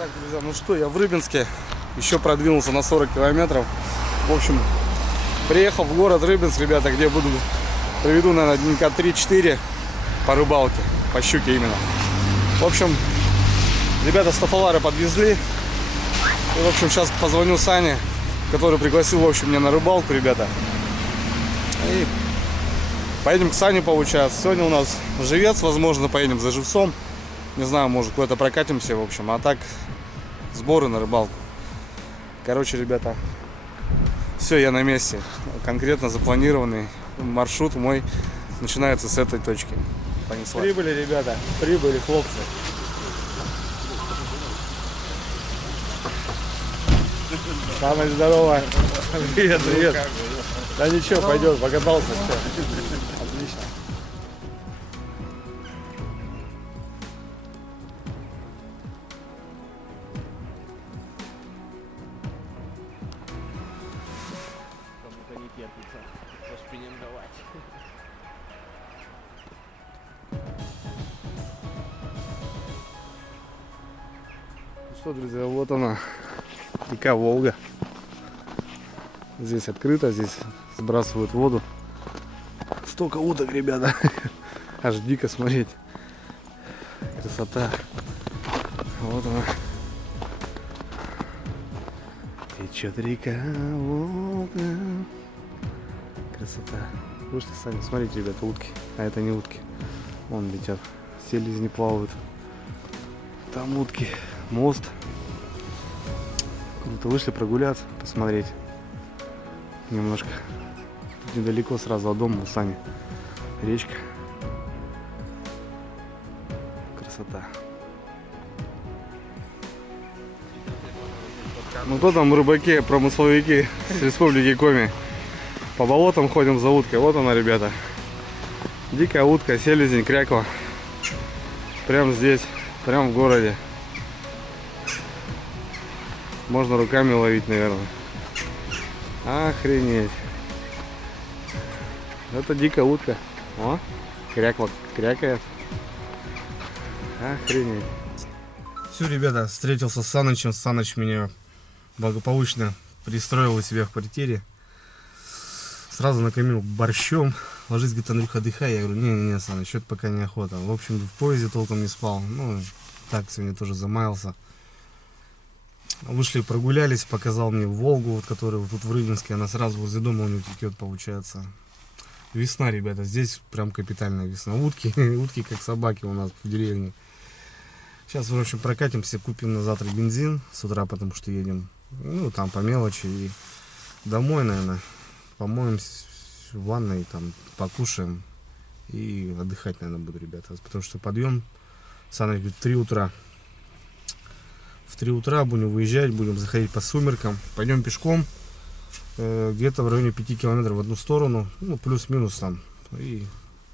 Так, друзья, ну что, я в Рыбинске. Еще продвинулся на 40 километров. В общем, приехал в город Рыбинск, ребята, где проведу, наверное, дненька 3-4 по рыбалке, по щуке именно. В общем, ребята стафалары подвезли. И, в общем, сейчас позвоню Сане, который пригласил, в общем, меня на рыбалку, ребята. И поедем к Сане, получается. Сегодня у нас живец, возможно, поедем за живцом. Не знаю, может, куда-то прокатимся, в общем. А так, сборы на рыбалку. Короче, ребята, все, я на месте. Конкретно запланированный маршрут мой начинается с этой точки. Понеслась. Прибыли, ребята, прибыли, хлопцы. Самое здоровое. Привет, привет. Да ничего, пойдет, покатался, все. Отлично. Кому-то не терпится пошпининговать. Ну что, друзья, вот она, река Волга. Здесь открыто, здесь сбрасывают воду. Столько уток, ребята. Аж дико смотреть. Красота. Вот она. Течет река Волга. Красота. Слушайте сами, смотрите, ребята, утки. А это не утки. Вон летят. Селезни плавают. Там утки. Мост. Круто. Вышли прогуляться, посмотреть. Немножко. Тут недалеко сразу от дома у Сани. Речка. Красота. Ну кто там рыбаки, промысловики с республики Коми? По болотам ходим за уткой. Вот она, ребята. Дикая утка, селезень, кряква. Прям здесь, прям в городе. Можно руками ловить, наверное. Охренеть. Это дикая утка. О, кряква крякает. Охренеть. Все, ребята, встретился с Санычем. Саныч меня благополучно пристроил у себя в квартире. Сразу накормил борщом. Ложись, говорит, Андрюха, отдыхай. Я говорю, не-не-не, Саныч, что-то пока неохота. В общем, в поезде толком не спал. Ну, так сегодня тоже замаялся. Вышли, прогулялись, показал мне Волгу, вот, которая вот тут в Рыбинске, она сразу возле дома у него текет, получается. Весна, ребята, здесь прям капитальная весна. Утки, утки как собаки у нас в деревне. Сейчас, в общем, прокатимся, купим на завтра бензин с утра, потому что едем, ну, там по мелочи. И домой, наверное, помоемся в ванной, там, покушаем и отдыхать, наверное, буду, ребята. Потому что подъем, Саня говорит, в 3 утра. В 3 утра будем выезжать, будем заходить по сумеркам. Пойдем пешком, где-то в районе 5 километров в одну сторону, ну, плюс-минус там. И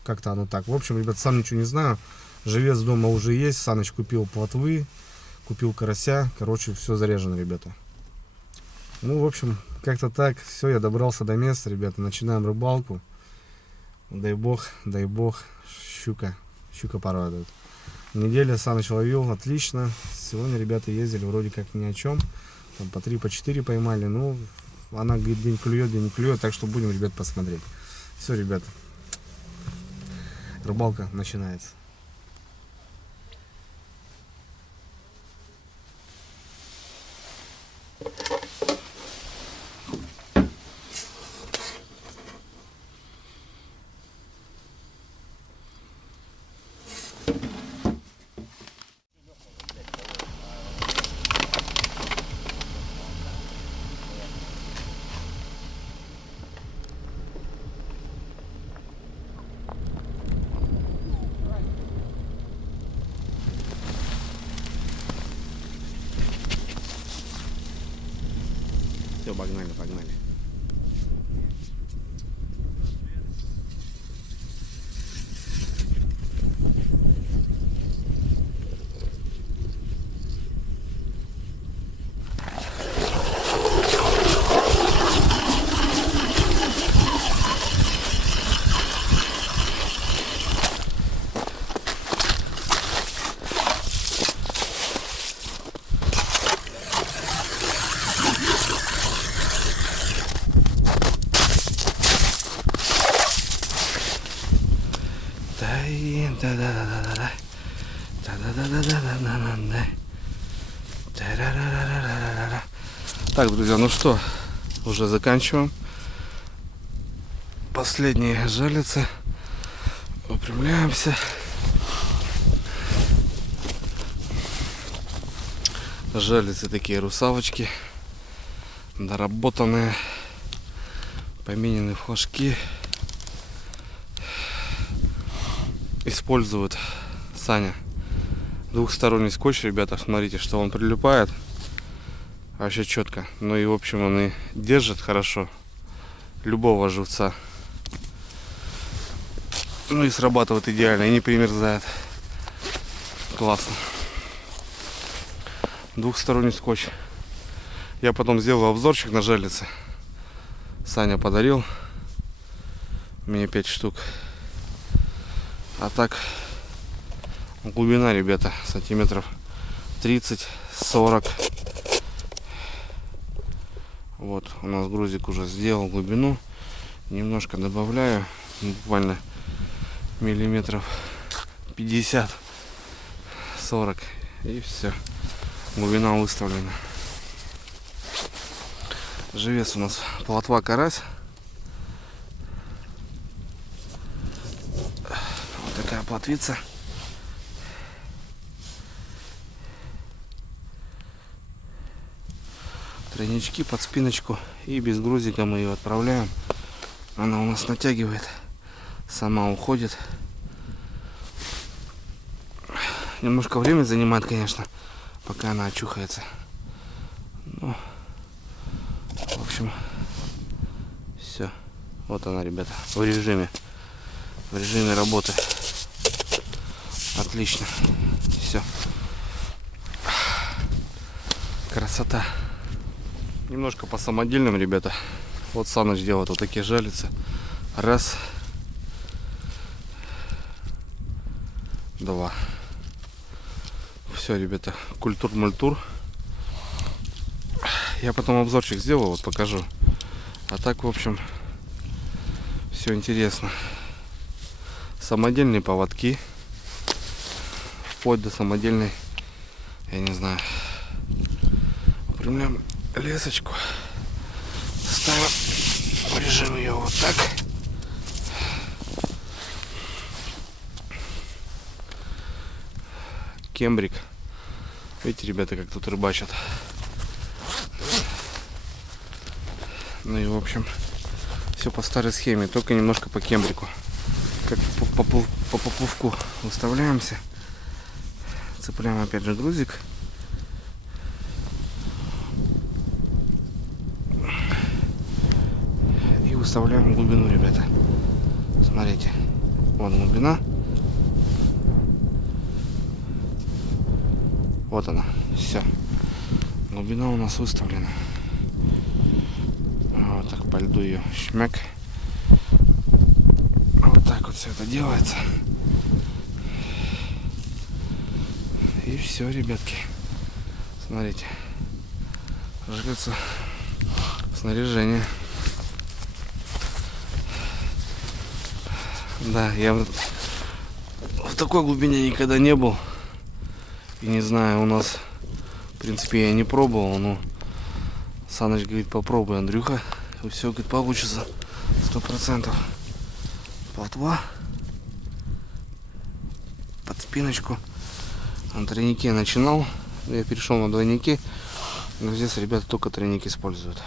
как-то оно так. В общем, ребят, сам ничего не знаю. Живец дома уже есть. Саныч купил плотвы, купил карася. Короче, все заряжено, ребята. Ну, в общем, как-то так. Все, я добрался до места, ребята. Начинаем рыбалку. Дай бог, щука порадует. Неделя Саныч ловил, отлично. Сегодня ребята ездили вроде как ни о чем. Там по 3, по 4 поймали. Ну, она говорит, день клюет, день не клюет. Так что будем, ребят, посмотреть. Все, ребята. Рыбалка начинается. Все, погнали. Так, друзья, ну что, уже заканчиваем. Последние жалятся. Выпрямляемся. Жалятся такие русалочки. Доработанные. Поменены флажки. Используют Саня двухсторонний скотч, ребята. Смотрите, что он прилипает. Вообще четко. Ну и в общем он и держит хорошо любого живца. Ну и срабатывает идеально, и не примерзает. Классно. Двухсторонний скотч. Я потом сделал обзорчик на жалице. Саня подарил мне 5 штук. А так глубина, ребята, сантиметров 30-40. Вот у нас грузик уже сделал глубину. Немножко добавляю, буквально миллиметров 50-40, и все, глубина выставлена. Живец у нас плотва карась. Вот такая плотвица. Тройнички под спиночку, и без грузика мы ее отправляем. Она у нас натягивает, сама уходит. Немножко времени занимает, конечно, пока она очухается. Ну, в общем, все. Вот она, ребята, в режиме работы. Отлично. Все. Красота. Немножко по самодельным, ребята. Вот Саныч делает вот такие жалицы. Раз. Два. Все, ребята, культур-мультур. Я потом обзорчик сделаю, вот покажу. А так, в общем, все интересно. Самодельные поводки. Вплоть до самодельной, я не знаю. Выпрямляем лесочку. Ставим в режим ее вот так. Кембрик. Видите, ребята, как тут рыбачат. Ну и в общем все по старой схеме, только немножко по кембрику. Как по поплавку выставляемся. Цепляем опять же грузик. И выставляем глубину, ребята. Смотрите. Вот глубина. Вот она. Все. Глубина у нас выставлена. Вот так по льду ее шмяк. Вот так вот все это делается. И все, ребятки. Смотрите. Жгется снаряжение. Да, я в такой глубине никогда не был. И не знаю, у нас, в принципе, я не пробовал, но Саныч говорит, попробуй, Андрюха, и все, говорит, получится 100%. Плотва под спиночку. На тройнике начинал, я перешел на двойники, но здесь ребята только тройник используют.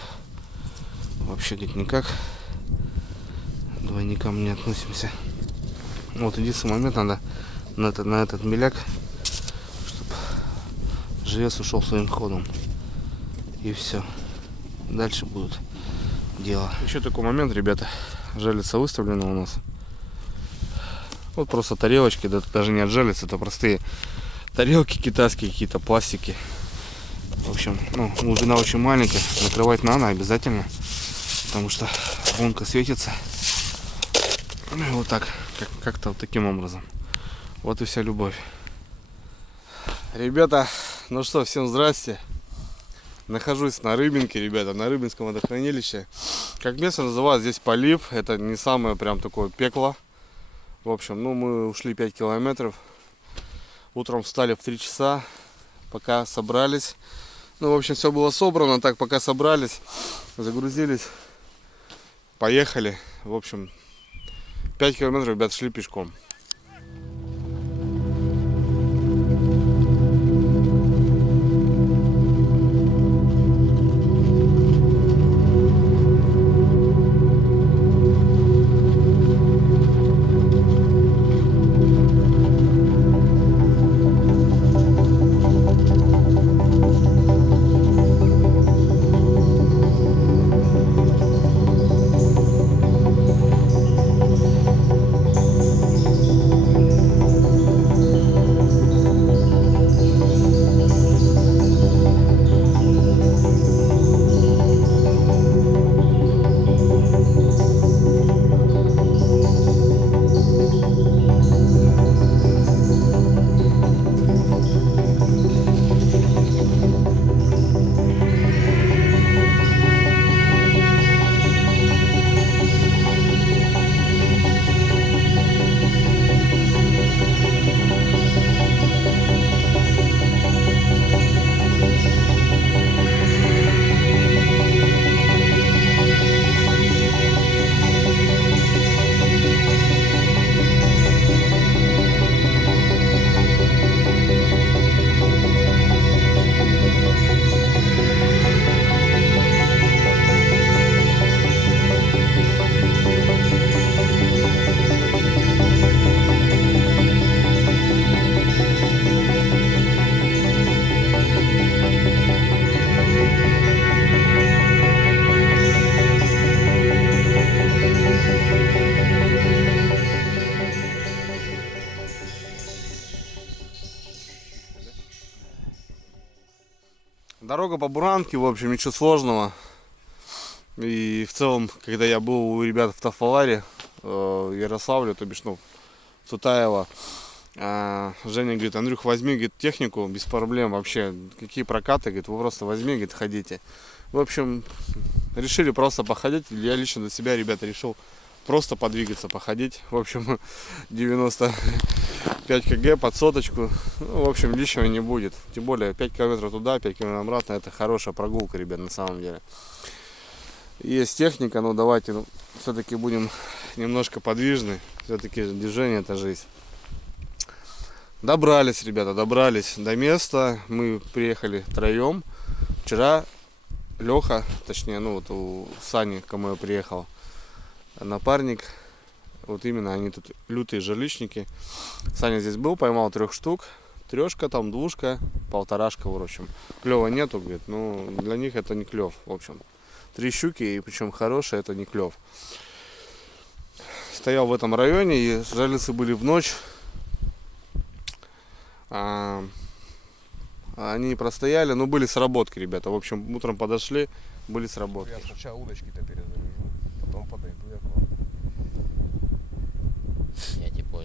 Вообще, говорит, никак к двойникам не относимся. Вот единственный момент, надо на этот меляк, живец ушел своим ходом. И все. Дальше будет дело. Еще такой момент, ребята. Жалица выставлена у нас. Вот просто тарелочки, да, даже не от жалицы, это простые тарелки китайские, какие-то пластики. В общем, ну, глубина очень маленькая. Накрывать надо обязательно, потому что лунка светится. Ну и вот так, как-то вот таким образом. Вот и вся любовь. Ребята, ну что, всем здрасте. Нахожусь на Рыбинке, ребята, на Рыбинском водохранилище. Как место называют здесь Полив. Это не самое прям такое пекло. В общем, ну мы ушли 5 километров. Утром встали в 3 часа, пока собрались. Ну, в общем, все было собрано, так, пока собрались, загрузились, поехали. В общем, 5 километров, ребят, шли пешком. Дорога по Буранке, в общем, ничего сложного. И в целом, когда я был у ребят в Тафаларе, в Ярославле, то бишь, ну, Тутаева, Женя говорит: Андрюх, возьми, говорит, технику без проблем вообще. Какие прокаты, говорит, вы просто возьми, говорит, ходите. В общем, решили просто походить. Я лично для себя, ребята, решил просто подвигаться, походить. В общем, 95 кг под соточку. Ну, в общем, лишнего не будет. Тем более 5 километров туда, 5 километров обратно. Это хорошая прогулка, ребят, на самом деле. Есть техника, но давайте все-таки будем немножко подвижны. Все-таки движение — это жизнь. Добрались, ребята, добрались до места. Мы приехали втроем. Вчера Леха, точнее, ну вот у Сани, к кому я приехал, напарник, вот именно они тут лютые жерличники. Саня здесь был, поймал 3 штук. 3, там 2, 1,5, в общем. Клёва нету, говорит, ну для них это не клев, в общем. 3 щуки, и причем хорошие, это не клев. Стоял в этом районе, и жерлицы были в ночь. Они простояли, но были сработки, ребята. В общем, утром подошли, были сработки. Я сначала удочки-то перезаряжу, потом подойду я к вам. Я типа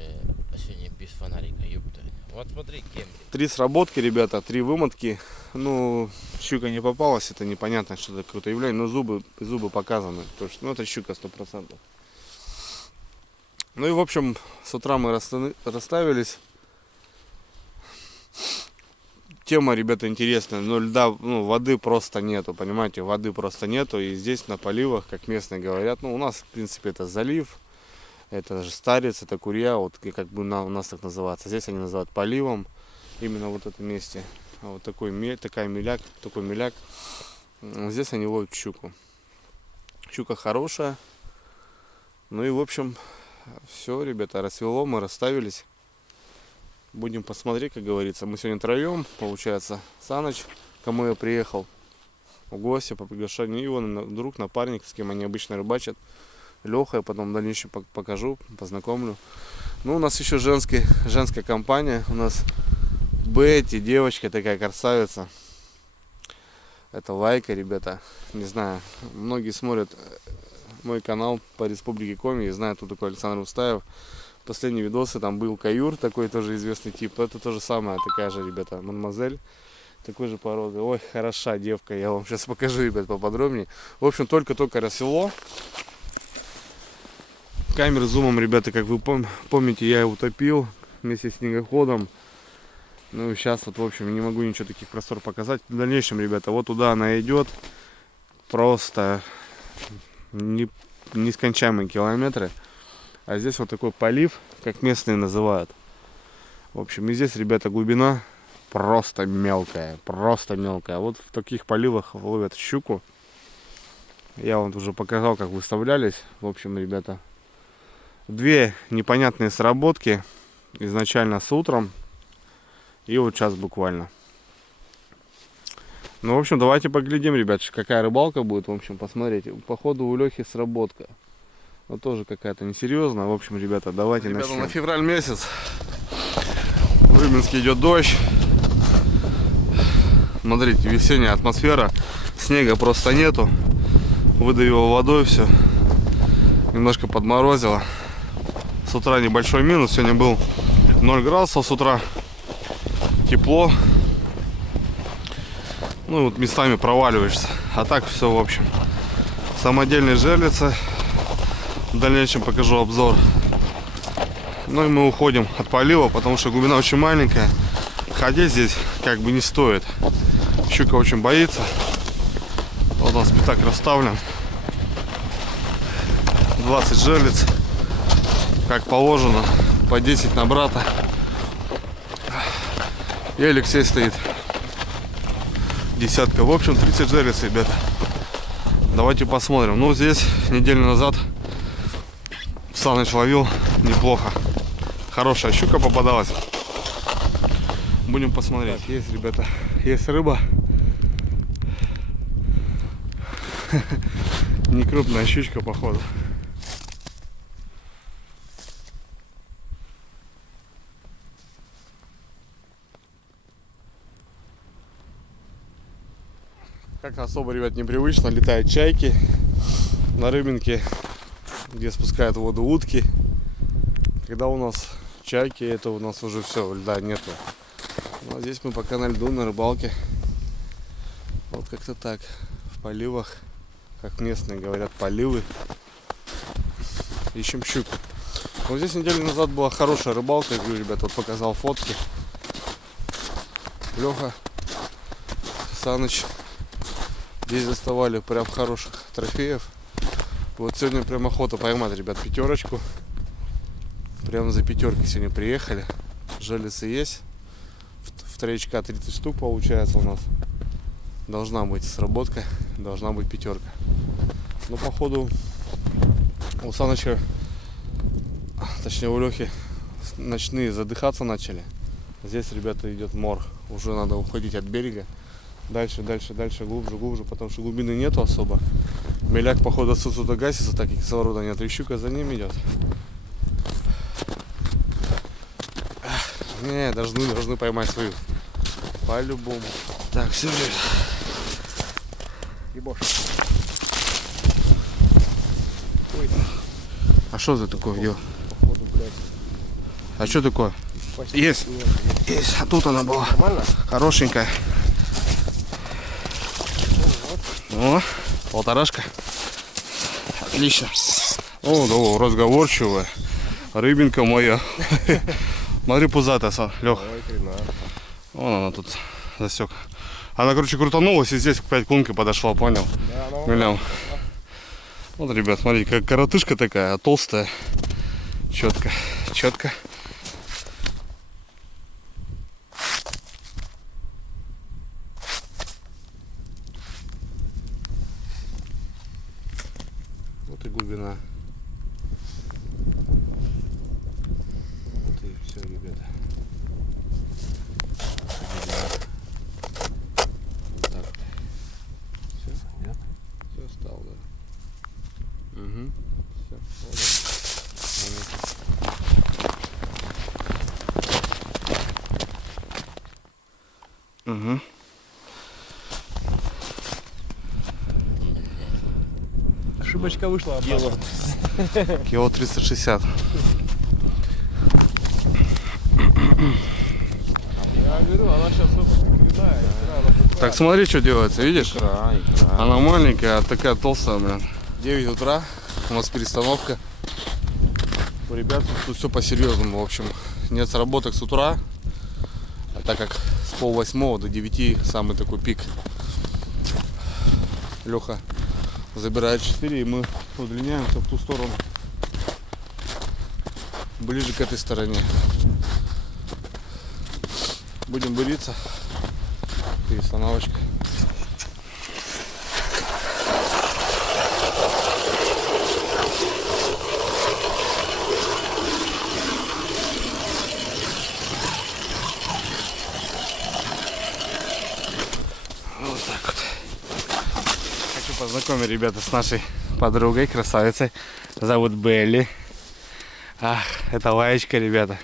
сегодня без фонарика, ёпта. Вот смотри, кем. 3 сработки, ребята, 3 вымотки. Ну, щука не попалась, это непонятно, что это какое-то явление, но зубы показаны. То есть, ну, это щука 100%. Ну и, в общем, с утра мы расставились. Тема, ребята, интересная, но льда, ну, воды просто нету, понимаете, воды просто нету. И здесь на поливах, как местные говорят, ну, у нас, в принципе, это залив, это же Старец, это Курья, вот как бы у нас так называется. Здесь они называют поливом, именно вот в этом месте. Вот такой меляк. Здесь они ловят щуку. Щука хорошая. Ну и, в общем, все, ребята, рассвело, мы расставились. Будем посмотреть, как говорится. Мы сегодня втроем, получается, Саныч, кому я приехал в гости по приглашению, и он друг, напарник, с кем они обычно рыбачат. Леха, я потом в дальнейшем покажу, познакомлю. Ну, у нас еще женская компания. У нас Бетти, девочка такая красавица. Это Лайка, ребята. Не знаю, многие смотрят мой канал по Республике Коми и знают, кто такой Александр Устаев. Последние видосы, там был Каюр, такой тоже известный тип. Это то же самое, такая же, ребята, мадемуазель. Такой же породы. Ой, хороша девка, я вам сейчас покажу, ребят, поподробнее. В общем, только-только рассвело. Камеры зумом, ребята, как вы помните, я утопил вместе с снегоходом. Ну и сейчас вот, в общем, не могу ничего таких простор показать. В дальнейшем, ребята, вот туда она идет. Просто нескончаемые километры. А здесь вот такой полив, как местные называют. В общем, и здесь, ребята, глубина просто мелкая. Просто мелкая. Вот в таких поливах ловят щуку. Я вам уже показал, как выставлялись. В общем, ребята, две непонятные сработки. Изначально с утром. И вот сейчас буквально. Ну, в общем, давайте поглядим, ребят, какая рыбалка будет. В общем, посмотрите. Походу у Лехи сработка. Но тоже какая-то несерьезная. В общем, ребята, давайте начнем. На февраль месяц. В Рыбинске идет дождь. Смотрите, весенняя атмосфера. Снега просто нету. Выдавило водой все. Немножко подморозило. С утра небольшой минус. Сегодня был 0 градусов с утра. Тепло. Ну и вот местами проваливаешься. А так все, в общем. Самодельные жерлицы. В дальнейшем покажу обзор. Ну и мы уходим от полива, потому что глубина очень маленькая. Ходить здесь как бы не стоит. Щука очень боится. Вот у нас пятак расставлен. 20 жерлиц. Как положено. По 10 на брата. И Алексей стоит. Десятка. В общем, 30 жерлиц, ребята. Давайте посмотрим. Ну, здесь неделю назад Саныч ловил неплохо. Хорошая щука попадалась. Будем посмотреть. Так, есть, ребята, есть рыба. Не крупная щучка, походу. Как особо, ребят, непривычно летают чайки на Рыбинке, где спускают в воду утки. Когда у нас чайки, это у нас уже все, льда нету. Ну, а здесь мы пока на льду, на рыбалке. Вот как-то так. В поливах, как местные говорят, поливы. Ищем щуку. Вот здесь неделю назад была хорошая рыбалка. Я говорю, ребят, вот показал фотки. Леха, Саныч. Здесь доставали прям хороших трофеев. Вот сегодня прям охота поймать, ребят, пятерочку. Прямо за пятеркой сегодня приехали. Жерлицы есть. В троечка 30 штук получается у нас. Должна быть сработка, должна быть пятерка. Но походу у Саныча, точнее у Лехи, ночные задыхаться начали. Здесь, ребята, идет мор. Уже надо уходить от берега. Дальше, глубже, потому что глубины нету особо. Меляк, походу, отсюда гасится, так как кислорода нет. И щука за ним идет. Не, должны поймать свою. По-любому. Так, все же. Ебошь. А что за такое, ё? Походу, блядь. А что такое? Есть. Есть. А тут она была. Нормально? Хорошенькая. О, полторашка. Отлично. О, да, разговорчивая. Рыбинка моя. Смотри, пузатая, Лех. Вон она тут засек. Она, короче, крутанулась и здесь опять клункой подошла, понял? Да, вот, ребят, смотрите, как коротышка такая, толстая. Четко. Вот и глубина. Вот и все, ребята. Так. Все? Нет? Все стал, да. Угу. Все. Угу. Ошибочка вышла. Кило 360. Я говорю, она сейчас кривая. Так, смотри, что делается, видишь? Икра. Она маленькая, а такая толстая, блин. 9 утра, у нас перестановка. У ребят тут все по-серьезному, в общем. Нет сработок с утра. так как с 7:30 до 9 самый такой пик. Леха забирает 4, и мы удлиняемся в ту сторону, ближе к этой стороне. Будем буриться. Перестановочка. Вот так вот. Хочу познакомить, ребята, с нашей подругой, красавицей. Зовут Белли. Ах, это Лаечка, ребята.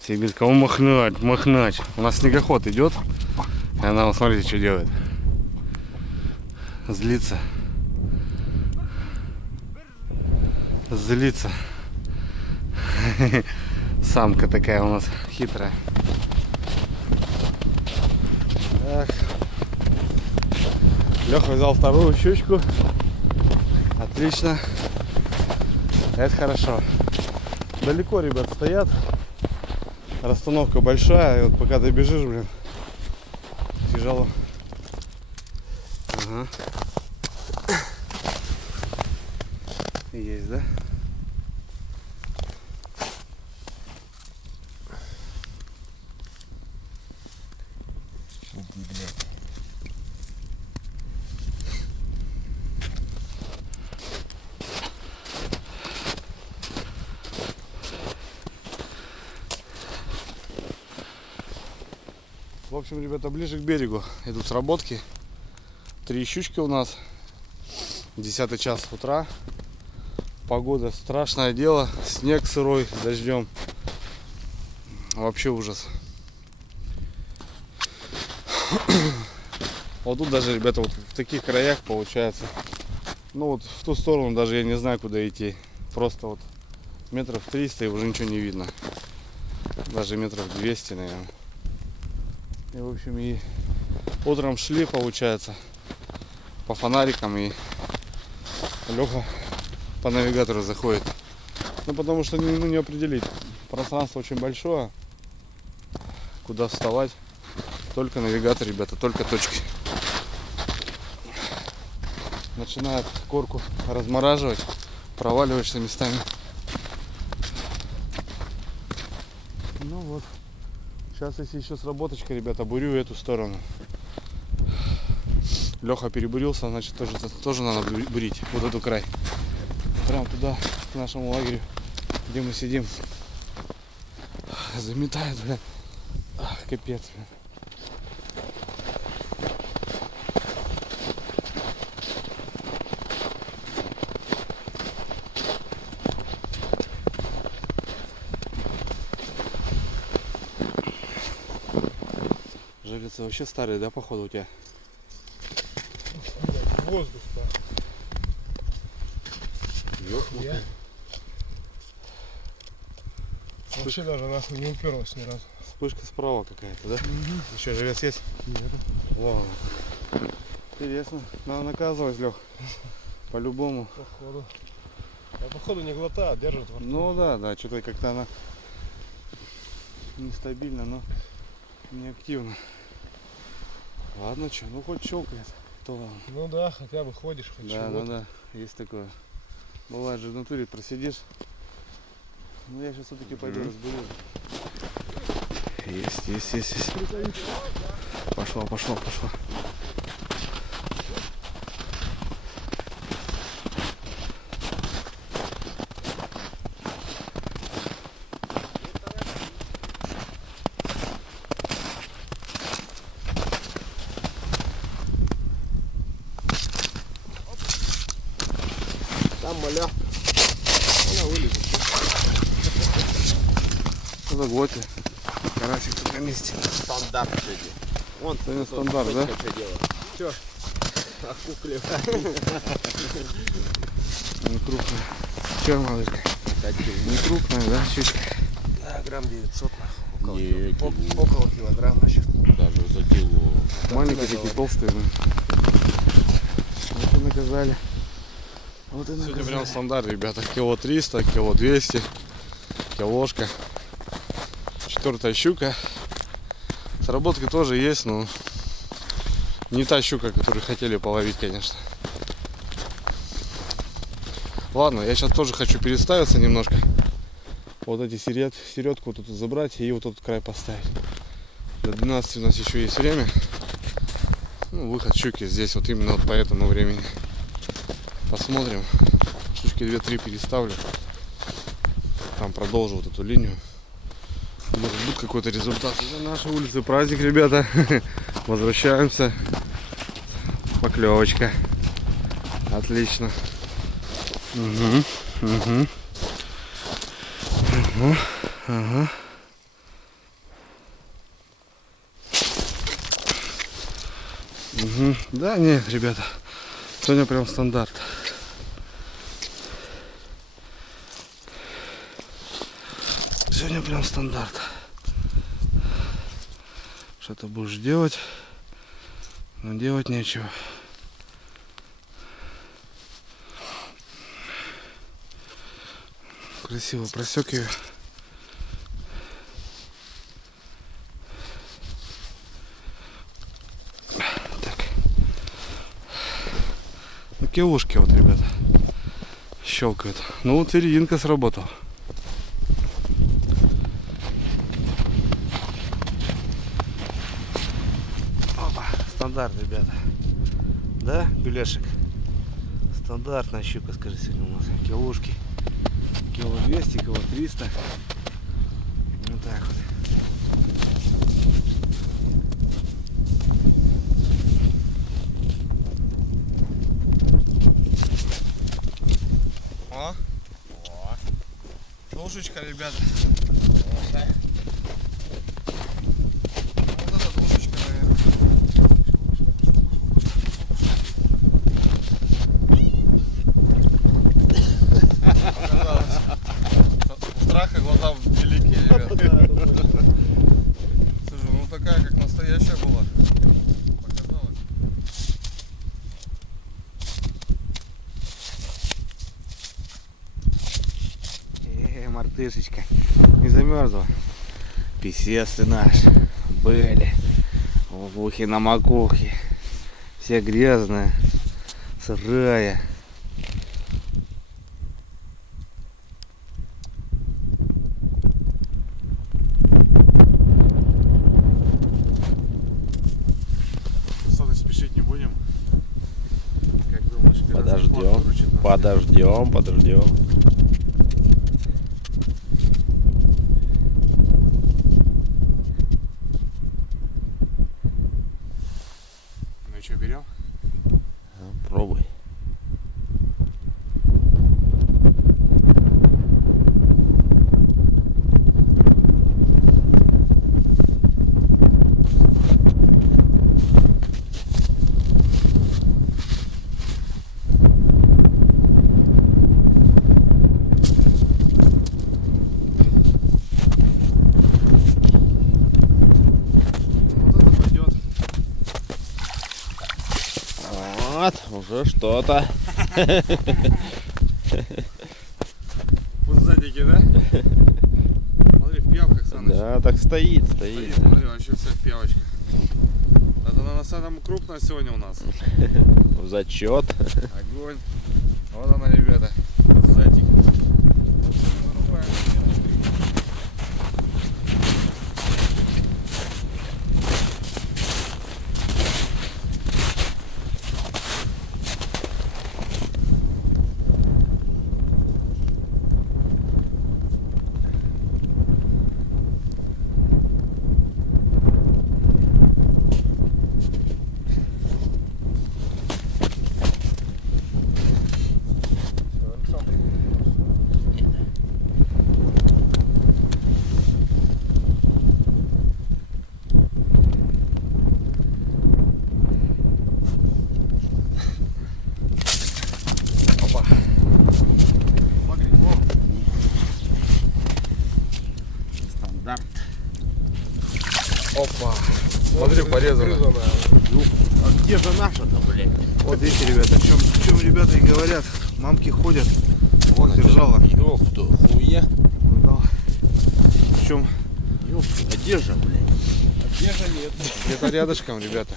Все говорят, кому махнуть, махнуть. У нас снегоход идет. И она, вот смотрите, что делает. Злится. Злится. Самка такая у нас хитрая. Так. Леха взял вторую щучку. Отлично. Это хорошо. Далеко ребят стоят. Расстановка большая. И вот пока ты бежишь, блин, тяжело. Ага. Есть, да? Иди, блядь. В общем, ребята, ближе к берегу идут сработки. 3 щучки у нас. 10 час утра. Погода страшное дело. Снег сырой, с дождем. Вообще ужас. Вот тут даже, ребята, вот в таких краях получается. Ну вот в ту сторону даже я не знаю, куда идти. Просто вот метров 300 и уже ничего не видно. Даже метров 200, наверное. И, в общем, и утром шли, получается, по фонарикам, и Леха по навигатору заходит. Ну, потому что не определить. Пространство очень большое. Куда вставать. Только навигатор, ребята, только точки. Начинает корку размораживать, проваливаешься местами. Ну вот. Сейчас, если еще сработочка, ребята, бурю эту сторону. Леха перебурился, значит тоже надо бурить вот эту край. Прям туда, к нашему лагерю, где мы сидим. Заметает, бля. Ах, капец, бля. Жерлицы вообще старые, да, походу, у тебя? Воздух, да. Ёпта. Вообще даже нахуй не уперлась ни разу. Вспышка справа какая-то, да? Еще жилец есть? Нет. Ладно. Интересно. Надо наказывать, Лех. По-любому. Походу. А походу не глота, а держит во рту. Ну да, что-то как-то она нестабильно, но не активно. Ладно, что, ну хоть щелкает, то ладно. Ну да, хотя бы ходишь, хоть Да, чего-то. да, есть такое. Бывает же в натуре просидишь. Ну я сейчас все-таки пойду разберу. Есть. Пошло. Там маля. Она вылезет. Это глоти. Карасик тут на месте. Стандарт сегодня. Вон, Сегодня стандарт, да? что делать. Че? Окуклив. Не крупная. Че, малышка? Не крупная, да, щучка? Да, грамм 900 нахуй. Не, Около килограмма сейчас. даже за кило. Маленькие такие, толстые. Вот и наказали. Сегодня прям стандарт, ребята. Кило 300, кило 200, килошка. 4-я щука. Сработки тоже есть, но не та щука, которую хотели половить, конечно. Ладно, я сейчас тоже хочу переставиться немножко. Вот эти середку вот тут забрать и вот этот край поставить. До 12 у нас еще есть время. Ну, выход щуки здесь вот именно вот по этому времени. Посмотрим. Штучки 2-3 переставлю. Там продолжу вот эту линию. Может будет какой-то результат. Это наша улица, праздник, ребята. Возвращаемся. Поклевочка. Отлично. Угу. Ага. Угу. Да, не, ребята. Сегодня прям стандарт. Сегодня прям стандарт. Что ты будешь делать? Но делать нечего. Красиво просек ее. Так. Ну, килушки вот, ребята, щелкают. Ну вот серединка сработала. Опа, стандарт, ребята. Да, беляшек? Стандартная щука, скажи, сегодня у нас. Килушки. Кило 200, кило 300. Вот так вот. О! Душечка, ребята. Вот эта душечка, наверное. Страх и глаза велики, ребята. Слушай, ну такая, как настоящая была. Показалось. Мартышечка. Не замерзла. Писец ты наш. Были. В ухе на макухе. Вся грязная. Сырая. Спешить не будем. Как думаешь, Подождем. Ну и что, берем? Пробуй. Вот, уже что-то. Пузатики, да? Смотри, в пиявках, Саныч. Да, так стоит. Смотри, вообще вся в пиявочках. Это, наверное, самая крупная сегодня у нас. В зачет. Огонь. Вот она, ребята. Пузатик. Опа. Смотри, порезано. А где же наша-то, блядь? Вот видите, ребята, в чем ребята и говорят. Мамки ходят. Вот, держала. Ёпту, хуя. В чем? Ёпту, одежда, блядь. Ежа нет. Где-то рядышком, ребята.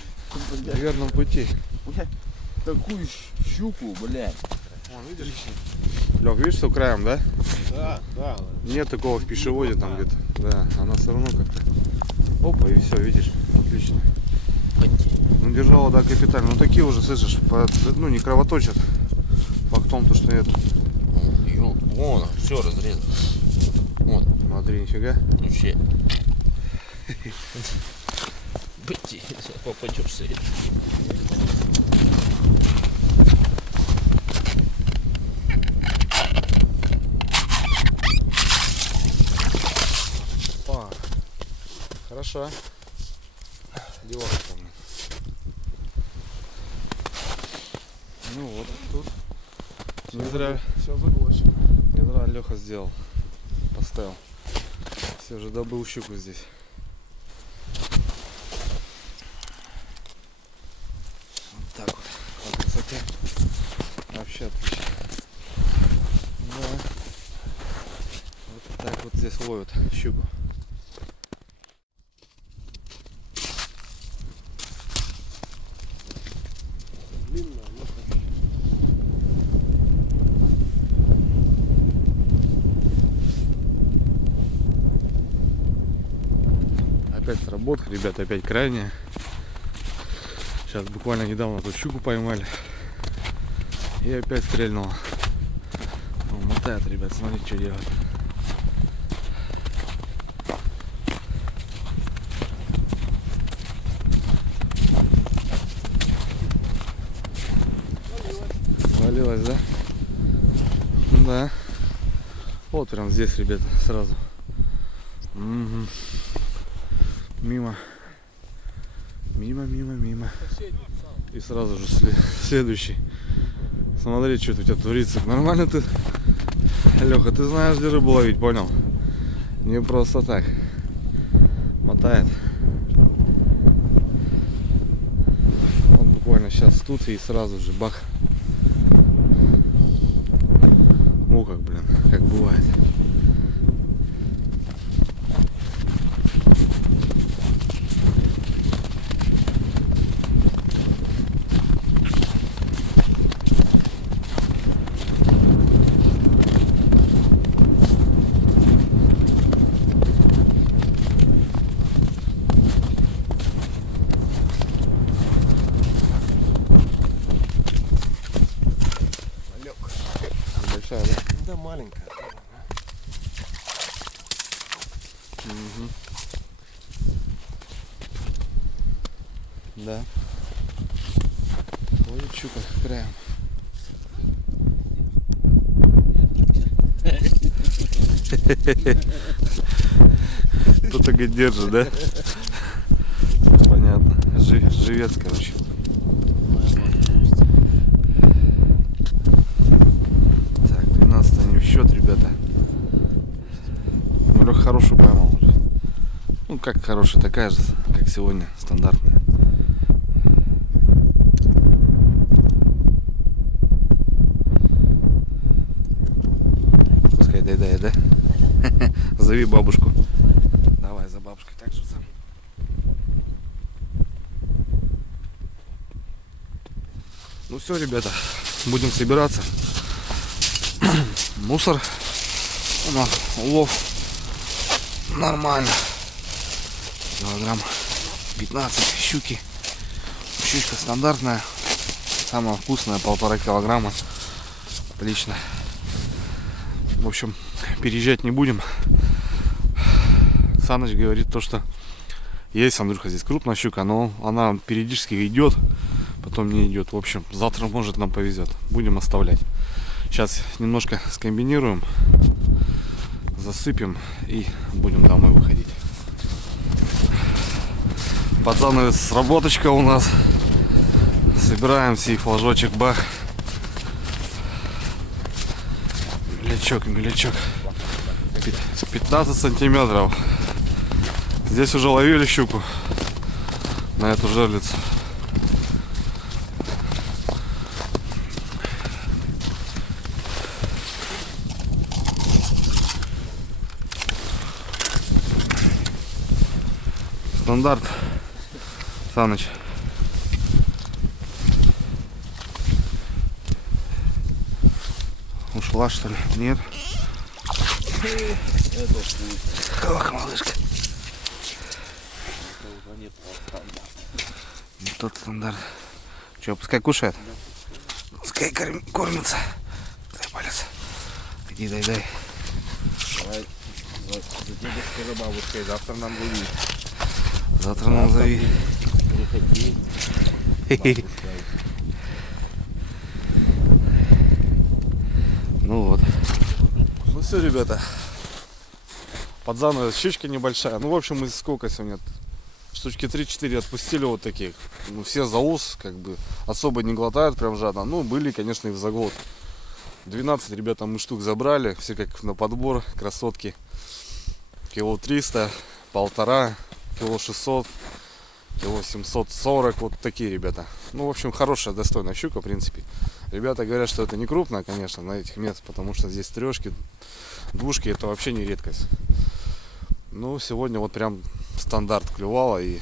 На верном пути. Такую щуку, блядь. Вон, видишь? Лёг, видишь, что краем, да? Да, да. Нет такого в пищеводе там где-то. Да, она все равно как-то. Опа, и все, видишь? Отлично. Ну, держала, да, капитально. Ну, такие уже, слышишь, ну, не кровоточат. Факт в том, что нет. Вон, все разрезано. Вот, Смотри, нифига. вообще. Быти, попадешься. Опа. Хорошо. Девок помню. Ну вот тут. Не зря. Все заглочено. Не зря Леха сделал. Поставил. Все же добыл щуку здесь. Вот так вот. По красоте. Вообще отлично. Да. Вот так вот здесь ловят щуку. Длинная, но Опять сработка, ребята, опять крайняя. Сейчас буквально недавно тут щуку поймали. И опять стрельнула. О, мотает, ребят, смотрите, что делает. Свалилась, да? Да. Вот прям здесь, ребята, сразу. Угу. Мимо. Мимо. И сразу же следующий. Смотри, что у тебя творится. Нормально ты, Леха, ты знаешь, где рыбу ловить, понял? Не просто так. Мотает. Он буквально сейчас тут и сразу же бах. Ну как, блин, как бывает. Большая, да? да маленькая. Угу. Да. Ходит щука краем. Кто-то говорит, держит, да? Понятно. Живец, короче. Так, 12 не в счет, ребята. Ну, Леха хорошую поймал. Ну, как хорошая, такая же, как сегодня, стандартная. Пускай доедает, да? Зови бабушку. Давай за бабушкой так же сам. Ну все, ребята, будем собираться. Мусор. У нас улов нормально. Килограмм 15 щуки. Щучка стандартная. Самая вкусная, 1,5 килограмма. Отлично. В общем, переезжать не будем. Саныч говорит то, что есть, Андрюха, здесь крупная щука, но она периодически идет, потом не идет. В общем, завтра, может, нам повезет. Будем оставлять. Сейчас немножко скомбинируем, засыпем и будем домой выходить. Пацаны, сработочка у нас. Собираемся и флажочек бах. Мелячок. 15 сантиметров. Здесь уже ловили щуку на эту жерлицу. стандарт. Саныч. Ушла, что ли? Нет. Ох, малышка. Не тот стандарт. Че, пускай кушает? Пускай кормится. Дай палец. Иди, дай. Давай. Вот, за дедушкой за бабушкой. Завтра нам зови. Завтра нам зови. Приходи. Ну вот. Ну все, ребята. Под занавес щучка небольшая. Ну, в общем, мы сколько сегодня? Штучки 3-4 отпустили вот таких. Ну, все за ус, как бы, особо не глотают прям жадно. Ну, были, конечно, и в заглот. 12, ребята, мы штук забрали. Все как на подбор, красотки. Кило 300, 1,5, кило 600, кило 740. Вот такие, ребята. Ну, в общем, хорошая, достойная щука, в принципе. Ребята говорят, что это не крупная, конечно, на этих местах, потому что здесь трешки, двушки, это вообще не редкость. Ну, сегодня вот прям стандарт клювало, и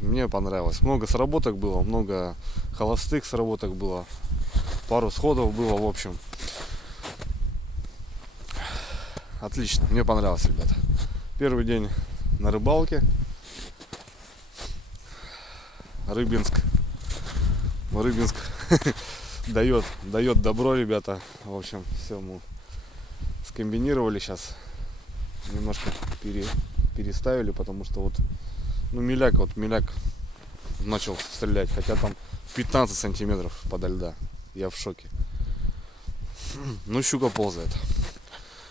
мне понравилось. Много сработок было, много холостых сработок было, пару сходов было, в общем. Отлично, мне понравилось, ребята. Первый день на рыбалке. Рыбинск дает добро, ребята. В общем, все мы скомбинировали сейчас. Немножко переставили, потому что вот, ну, меляк начал стрелять, хотя там 15 сантиметров подо льда. Я в шоке. Ну, щука ползает.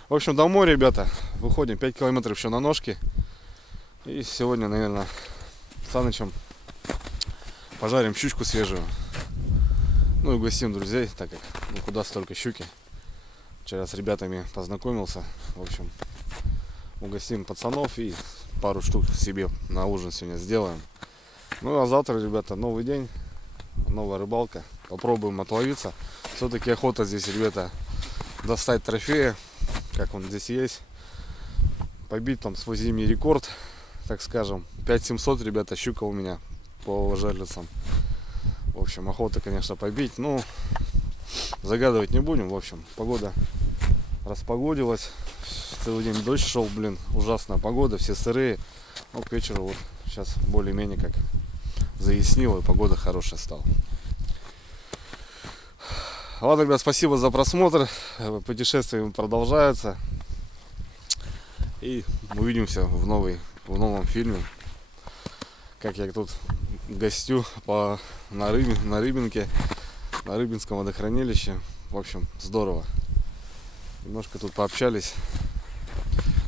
В общем, домой, ребята. Выходим 5 километров еще на ножки. И сегодня, наверное, с Санычем пожарим щучку свежую. Ну и угостим друзей, так как, ну, куда столько щуки. Вчера с ребятами познакомился. В общем, угостим пацанов и пару штук себе на ужин сегодня сделаем. Ну а завтра, ребята, новый день, новая рыбалка. Попробуем отловиться. Все-таки охота здесь, ребята, достать трофея, как он здесь есть. Побить там свой зимний рекорд, так скажем. 5700, ребята, щука у меня по жерлицам. В общем, охота, конечно, побить. Ну, загадывать не будем. В общем, погода распогодилась. Целый день дождь шел, блин, ужасная погода, все сырые. Ну, к вечеру вот сейчас более-менее как заяснило, и погода хорошая стала. Ладно, ребят, спасибо за просмотр. Путешествие продолжается. И увидимся в новом фильме. Как я тут гостю на Рыбинке, на Рыбинском водохранилище. В общем, здорово. Немножко тут пообщались.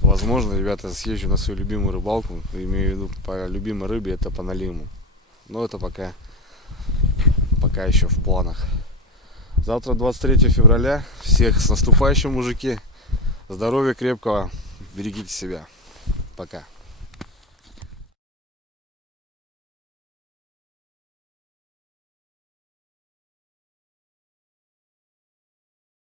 Возможно, ребята, съезжу на свою любимую рыбалку. Имею в виду по любимой рыбе, это по налиму. Но это пока еще в планах. Завтра 23 февраля. Всех с наступающим, мужики. Здоровья крепкого. Берегите себя. Пока.